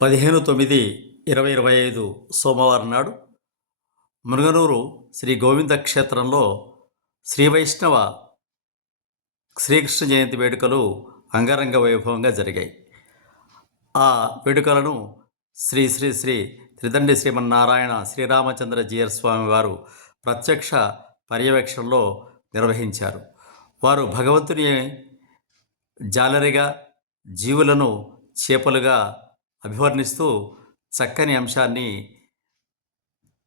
పదిహేను తొమ్మిది ఇరవై ఇరవై ఐదు సోమవారం నాడు మునగనూరు శ్రీ గోవింద క్షేత్రంలో శ్రీ వైష్ణవ శ్రీకృష్ణ జయంతి వేడుకలు అంగరంగ వైభవంగా జరిగాయి. ఆ వేడుకలను శ్రీ శ్రీ శ్రీ త్రిదండి శ్రీమన్నారాయణ శ్రీరామచంద్ర జీయర్ స్వామి వారు ప్రత్యక్ష పర్యవేక్షణలో నిర్వహించారు. వారు భగవంతుని జాలరిగా జీవులను చేపలుగా అభివర్ణిస్తూ చక్కని అంశాన్ని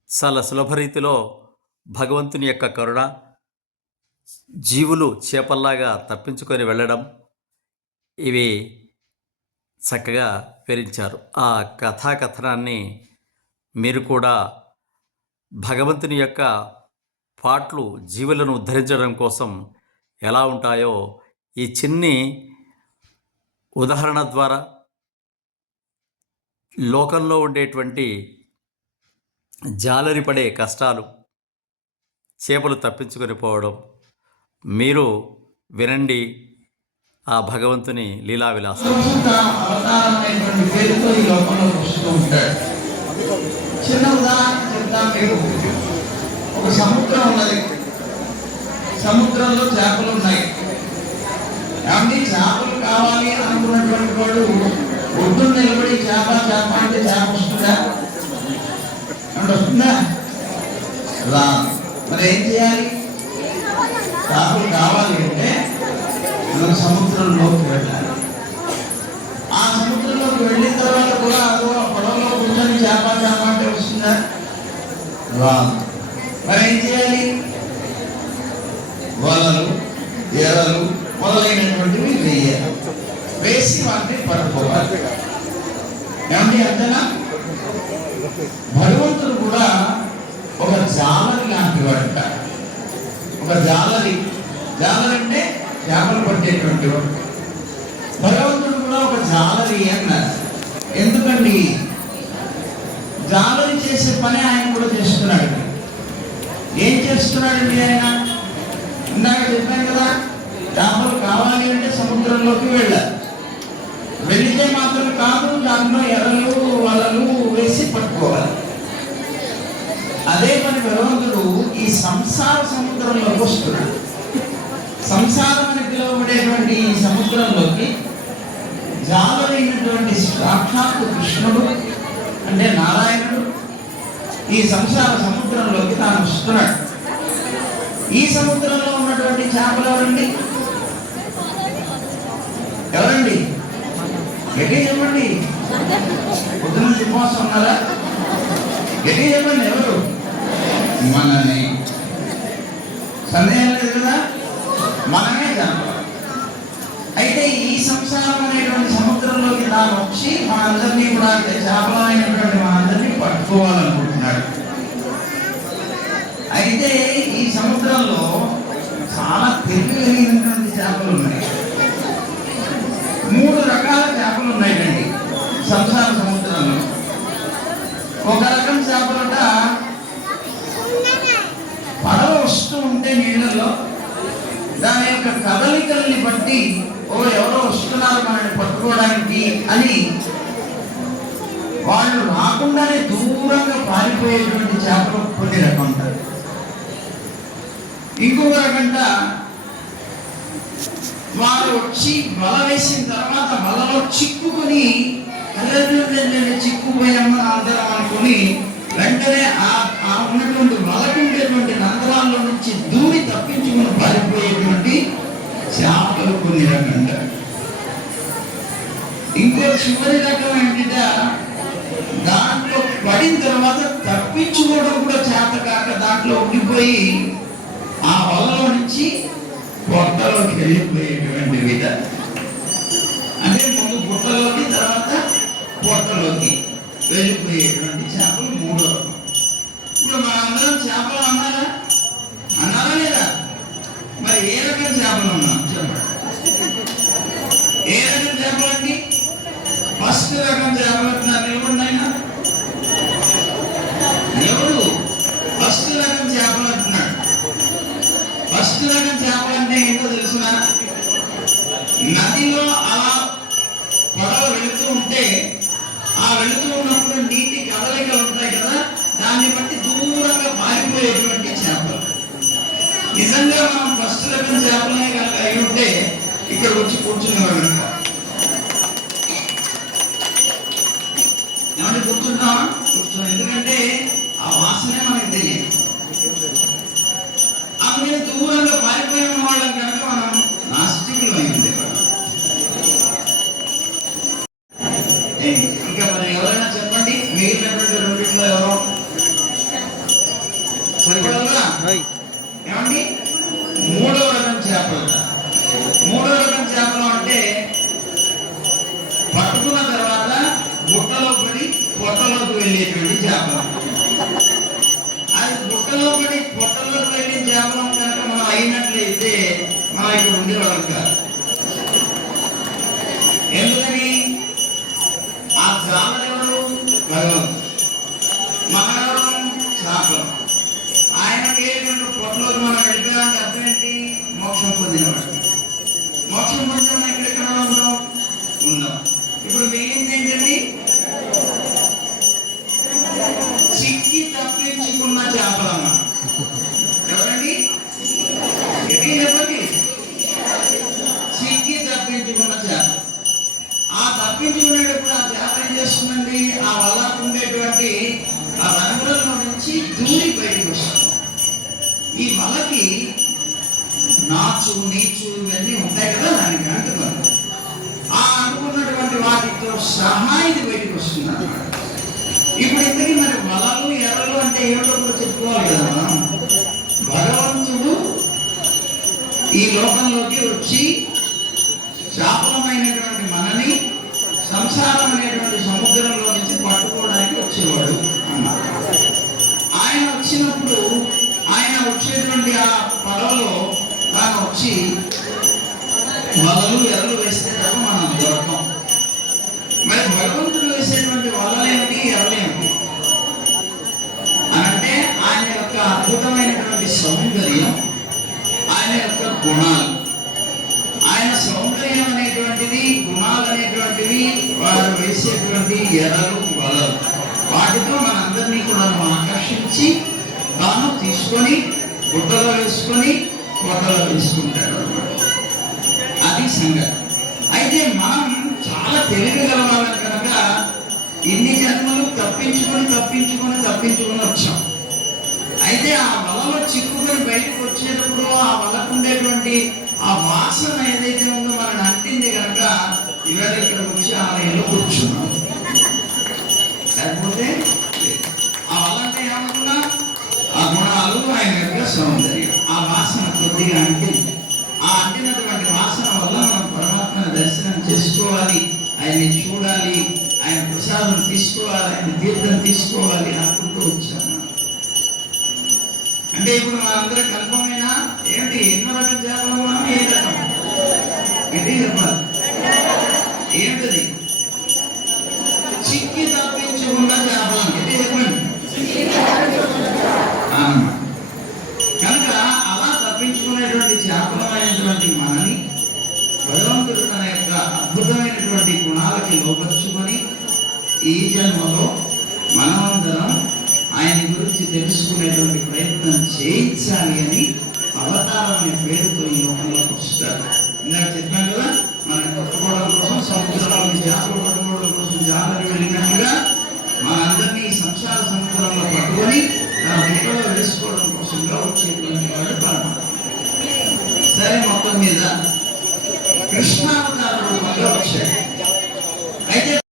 చాలా సులభ రీతిలో భగవంతుని యొక్క కరుణ జీవులు చేపల్లాగా తప్పించుకొని వెళ్ళడం ఇవి చక్కగా వివరించారు. ఆ కథాకథనాన్ని మీరు కూడా భగవంతుని యొక్క పాటలు జీవులను ఉద్ధరించడం కోసం ఎలా ఉంటాయో ఈ చిన్ని ఉదాహరణ ద్వారా లోకంలో ఉండేటువంటి జాలరి పడే కష్టాలు చేపలు తప్పించుకొని పోవడం మీరు వినండి ఆ భగవంతుని లీలా విలాసం చిన్న ఉదాహరణ చెప్తాం మీకు ఒక సముద్రం ఉన్నది. సముద్రంలో చేపలు ఉన్నాయి. కాబట్టి చేపలు కావాలి అనుకున్నటువంటి వాడు ఒడ్డు నిలబడి చేప చేప అంటే చేప వస్తుందా? అంటే వస్తుందా? రా మరి ఏం చేయాలి? చేపలు కావాలి అంటే మనం సముద్రంలోకి వెళ్ళాలి. ఆ సముద్రంలోకి వెళ్ళిన తర్వాత కూడా అదో పొలంలో కూర్చొని చేప చేప అంటే వస్తుందా? రాదు మరి ఏం చేయాలి? వలలు ఎరలు మొదలైనటువంటివి వేయాలి. వేసి వాటిని పడుకోవాలి. ఏమండి అంతేనా? భగవంతుడు కూడా ఒక జాలరి లాంటి వాడట ఒక జాలరి. జాలరి అంటే చేపలు పట్టేటువంటి వాడు. భగవంతుడు కూడా ఒక జాలరి అన్నారు. ఎందుకండి? జాలరి చేసే పని ఆయన కూడా చేస్తున్నాడు. ఏం చేస్తున్నాడండి ఆయన? ఇందాక చెప్పాను కదా చేపలు కావాలి అంటే సముద్రంలోకి వెళ్ళాలి వెళితే మాత్రం కాదు దాంట్లో ఎర్రలు వలలు వేసి పట్టుకోవాలి అదే పని భగవంతుడు ఈ సంసార సముద్రంలోకి వస్తున్నాడు సంసారం అని పిలువబడేటువంటి ఈ సముద్రంలోకి జాలైనటువంటి సాక్షాత్తు కృష్ణుడు అంటే నారాయణుడు ఈ సంసార సముద్రంలోకి తాను వస్తున్నాడు. ఈ సముద్రంలో ఉన్నటువంటి చేపలు ఎవరండి? ఎవరండి? గట్టి చెప్పండి పొద్దున ఉపవాసం ఉన్నారా? గట్టి చెప్పండి ఎవరు? మనని సందేహం లేదు కదా? మనమే చేపలు అయితే ఈ సంసారం అనేటువంటి సముద్రంలోకి తాను వచ్చి మనందరినీ కూడా అంటే చేపలమైనటువంటి మనందరినీ పట్టుకోవాలనుకుంటున్నాడు. అయితే ఈ సముద్రంలో చాలా తెలివి కలిగినటువంటి చేపలు ఉన్నాయి. మూడు రకాల చేపలు ఉన్నాయండి సంసార సముద్రంలో. ఒక రకం చేపలు పడవ వస్తూ ఉంటే నీళ్ళలో దాని యొక్క కదలికల్ని బట్టి ఓ ఎవరో వస్తున్నారు మనల్ని పట్టుకోవడానికి అని వాళ్ళు రాకుండానే దూరంగా పారిపోయేటువంటి చేపలు కొన్ని రకం ఉంటారు ఇంకొక రకంట వారు వచ్చి వల వేసిన తర్వాత వలలో చిక్కుకొని చిక్కుపోయామని అందరం అనుకుని వెంటనే ఆ ఉన్నటువంటి నుంచి దూరి తప్పించుకుని పారిపోయేటువంటి చేపలు కొన్ని రకంట ఇంకో చివరి రకం ఏంటంటే దాంట్లో పడిన తర్వాత తప్పించుకోవడం కూడా చేత కాక దాంట్లో ఉండిపోయి ఆ వలలో నుంచి పొట్టలోకి వెళ్ళిపోయేటువంటి విధ. అంటే ముందు బుట్టలోకి తర్వాత పొట్టలోకి వెళ్ళిపోయేటువంటి చేపలు మూడో ఇప్పుడు మనందరం చేపలు అన్నారా? రకం చేపలు ఏ రకం చేపలు అండి ఫస్ట్ రకం చేపలు అంటున్నారు నిలబడి అయినా ఎవరు ఫస్ట్ రకం చేపలు అంటున్నాడు? ఫస్ట్ రకం చేపలు అంటే ఏంటో తెలుసిన? నదిలో అలా పడవ వెళుతూ ఉంటే ఆ వెళుతూ ఉన్న చేపలనే కనుక అయి ఉంటే ఇక్కడ వచ్చి కూర్చునేవాడు ఏమంటే కూర్చుంటామా కూర్చున్నాం ఎందుకంటే ఆ వాసనే మనకి తెలియదు. అందుకని దూరంగా పారిపోయిన వాళ్ళం కనుక మనం నాస్తికులు అయి ఉండేవాళ్ళం ఇంకా మరి ఎవరైనా చెప్పండి? మిగిలినటువంటి రెండింటిలో ఎవరో? సరిపడాలా పొట్టలోకి వెళ్ళేటువంటి చేపలు అది బుట్టలో పడి పొట్టల్లో వెళ్ళిన చేపలు కనుక మనం అయినట్లయితే మనం ఇక్కడ ఉండేవాళ్ళం కాదు ఎందుకని ఆ జాలరు ఎవరు భగవంతుడు మనవరం చేపలు ఆయనకి రెండు పొట్టలోకి మనం వెళ్ళిపోయానికి అర్థం ఏంటి మోక్షం పొందినవాడు మోక్షం పొందిన నీచు ఇవన్నీ ఉంటాయి కదా దానికి అంటున్నారు ఆ అనుకున్నటువంటి వాటితో సహా ఇది బయటకు వస్తుంది అన్నమాట. ఇప్పుడు ఇంతకీ మరి బలాలు ఎర్రలు అంటే ఏమిటో కూడా చెప్పుకోవాలి కదా మనం. భగవంతుడు ఈ లోకంలోకి వచ్చి శాపలమైనటువంటి మనని సంసారం అనేటువంటి ఎర్రలు వలలు. వాటితో మనందరినీ కూడా ఆకర్షించి తాను తీసుకొని గుడ్డలో వేసుకొని కొట్టలో వేసుకుంటాడు అది సంగతి. అయితే మనం చాలా తెలివి కనుక ఇన్ని జన్మలు తప్పించుకొని తప్పించుకొని తప్పించుకొని వచ్చాం. అయితే ఆ వలలో చిక్కుకొని బయటకు వచ్చేటప్పుడు ఆ వలకు ఉండేటువంటి ఆ వాసన ఏదైతే ఉందో మనని అంటింది కనుక ఇవాళ ఇక్కడ వచ్చి ఆలయంలో కూర్చున్నాం. లేకపోతే ఆ వలంటే ఏమనుకున్నా? ఆ గుణాలు ఆయన యొక్క సౌందర్యం. ఆ వాసన కొద్దిగా అంటే ఆ అంటినటువంటి వాసన వల్ల మనం పరమాత్మను దర్శనం చేసుకోవాలి. ఆయన్ని చూడాలి. ఆయన ప్రసాదం తీసుకోవాలి. ఆయన తీర్థం తీసుకోవాలి అనుకుంటూ వచ్చాము అంటే ఇప్పుడు మనందరం కల్పమైనా? ఏంటి ఎన్నో రకం చేపలు మనం ఏ రకం? ఏంటి చెప్పాలి. ఇటువంటి గుణాలకి లోపరుచుకొని ఈ జన్మలో మనమందరం ఆయన గురించి తెలుసుకునేటువంటి ప్రయత్నం చేయించాలి అని అవతారం అనే పేరుతో ఈ లోకంలోకి వస్తారు. ఇందాక చెప్పాను కదా మనకి పట్టుకోవడం కోసం సముద్రంలోకి చేపలు